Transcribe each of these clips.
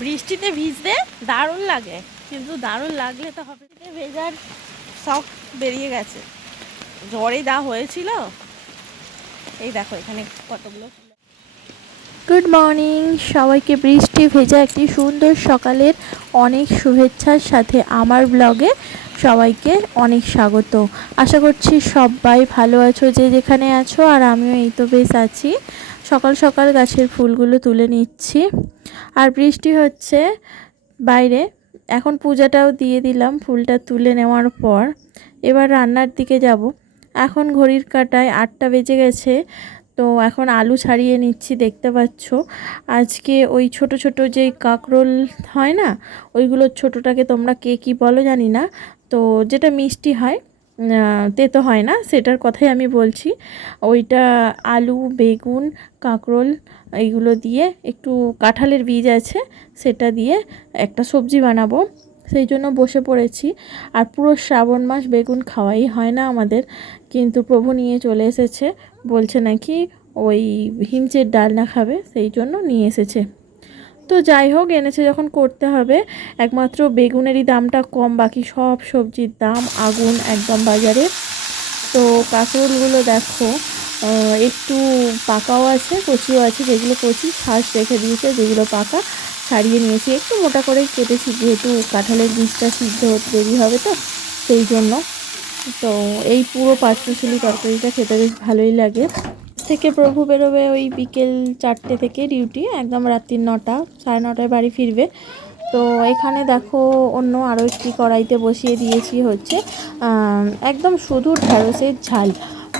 বৃষ্টিতে ভিজতে দারুণ লাগে, কিন্তু দারুণ লাগলে তো হবে ভেজার শখ বেরিয়ে গেছে। জ্বরে দা হয়েছিল, এই দেখো এখানে কতগুলো গুড মর্নিং সবাইকে বৃষ্টি ভেজা একটি সুন্দর সকালের অনেক শুভেচ্ছার সাথে আমার ব্লগে সবাইকে অনেক স্বাগত। আশা করছি সবাই ভালো আছো, যে যেখানে আছো, আর আমিও এই তো বেশ আছি। সকাল সকাল গাছের ফুলগুলো তুলে নিচ্ছি। আর বৃষ্টি হচ্ছে বাইরে। এখন পূজাটাও দিয়ে দিলাম ফুলটা তুলে নেওয়ার পর। এবার রান্নার দিকে যাব। এখন ঘড়ির কাটায় আটটা বেজে গেছে। তো এখন আলু ছাড়িয়ে নিচ্ছি, দেখতে পাচ্ছ। আজকে ওই ছোট ছোট যে কাকরোল হয় না, ওইগুলো ছোটোটাকে তোমরা কে কী বলো জানি না। তো যেটা মিষ্টি হয় তেতো হয় না, সেটার কথাই আমি বলছি। ওইটা আলু, বেগুন, কাকরোল এইগুলো দিয়ে একটু কাঁঠালের বীজ আছে, সেটা দিয়ে একটা সবজি বানাবো। সেই জন্য বসে পড়েছি। আর পুরো শ্রাবণ মাস বেগুন খাওয়াই হয় না আমাদের। কিন্তু প্রভু নিয়ে চলে এসেছে। বলছে নাকি ওই হিমচের ডালনা খাবে, সেই জন্য নিয়ে এসেছে। তো যাই হোক, এনেছে যখন করতে হবে, একমাত্র বেগুনেরই দামটা কম, বাকি সব সবজির দাম আগুন একদম বাজারে। তো কাঁকরোলগুলো দেখো একটু পাকাও আছে, কচিও আছে, যেগুলো কচি শ্বাস রেখে দিয়েছে, যেগুলো পাকা। ছাড়িয়ে নিয়েছি। একটু মোটা করে কেটেছি, যেহেতু কাঁঠালের বীজটা সিদ্ধ হতে দেরি হবে তো, সেই জন্য। তো এই পুরো পাঁচমিশালি তরকারিটা খেতে বেশ ভালোই লাগে। থেকে প্রভু বেরোবে ওই বিকেল চারটে থেকে ডিউটি, একদম রাত্রির নটা, সাড়ে নটায় বাড়ি ফিরবে। তো এখানে দেখো অন্য আরও একটি কড়াইতে বসিয়ে দিয়েছি হচ্ছে একদম শুধু ঢ্যাঁড়সের ঝাল।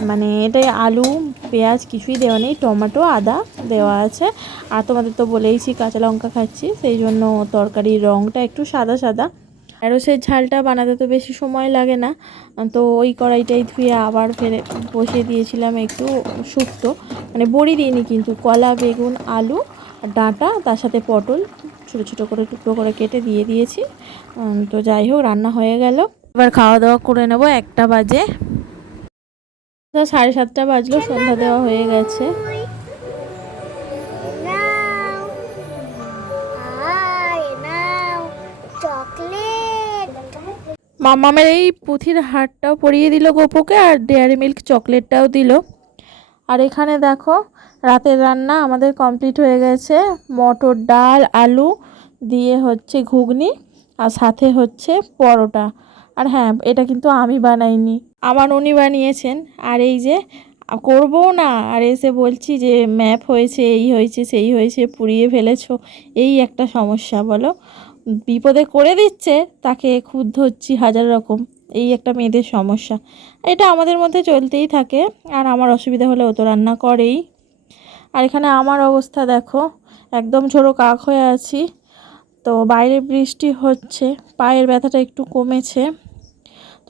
মানে এটাই আলু, পেঁয়াজ কিছুই দেওয়া নেই, টমেটো, আদা দেওয়া আছে। আর তোমাদের তো বলেইছি কাঁচা লঙ্কা খাচ্ছি, সেই জন্য তরকারির রঙটা একটু সাদা সাদা। ঢ্যাঁড়সের ঝালটা বানাতে তো বেশি সময় লাগে না। তো ওই কড়াইটাই ধুয়ে আবার ফেরে বসিয়ে দিয়েছিলাম একটু শুক্তো। মানে বড়ি দিইনি কিন্তু, কলা, বেগুন, আলু, ডাঁটা, তার সাথে পটল, ছোটো ছোটো করে টুকরো করে কেটে দিয়ে দিয়েছি। তো যাই হোক, রান্না হয়ে গেল। এবার খাওয়া দাওয়া করে নেব একটা বাজে সাড়ে সাতটা বাজলো সন্ধ্যা দেওয়া হয়ে গেছে। মামামের এই পুঁথির হারটাও পরিয়ে দিল গোপুকে আর ডেয়ারি মিল্ক চকলেটটাও দিল। আর এখানে দেখো রাতের রান্না আমাদের কমপ্লিট হয়ে গেছে। মটর ডাল আলু দিয়ে হচ্ছে ঘুগনি আর সাথে হচ্ছে পরোটা। আর হ্যাঁ এটা কিন্তু আমি বানাইনি। আমার উনি বানিয়েছেন, আর এই যে করব না, আর এসে বলছি যে, ম্যাপ হয়েছে, এই হয়েছে, সেই হয়েছে, পুড়িয়ে ফেলেছো, এই একটা সমস্যা, বলো। বিপদে করে দিচ্ছে, তাকে ক্ষুব্ধ হচ্ছি হাজার রকম, এই একটা মেয়েদের সমস্যা। এটা আমাদের মধ্যে চলতেই থাকে, আর আমার অসুবিধা হলে ও তো রান্না করেই। আর এখানে আমার অবস্থা দেখো, একদম ছোটো কাক হয়ে আছি, তো বাইরে বৃষ্টি হচ্ছে, পায়ের ব্যথাটা একটু কমেছে।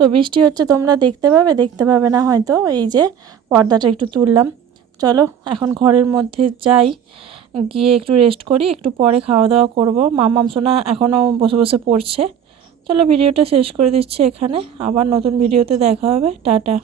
তো বৃষ্টি হচ্ছে, তোমরা দেখতে পাবে দেখতে পাবে না হয়তো। এই যে পর্দাটা একটু তুললাম। চলো, এখন ঘরের মধ্যে যাই। গিয়ে একটু রেস্ট করি, একটু পরে খাওয়া দাওয়া করব। মামাম সোনা এখনও বসে বসে পড়ছে। চলো ভিডিওটা শেষ করে দিচ্ছি এখানে। আবার নতুন ভিডিওতে দেখা হবে। টাটা।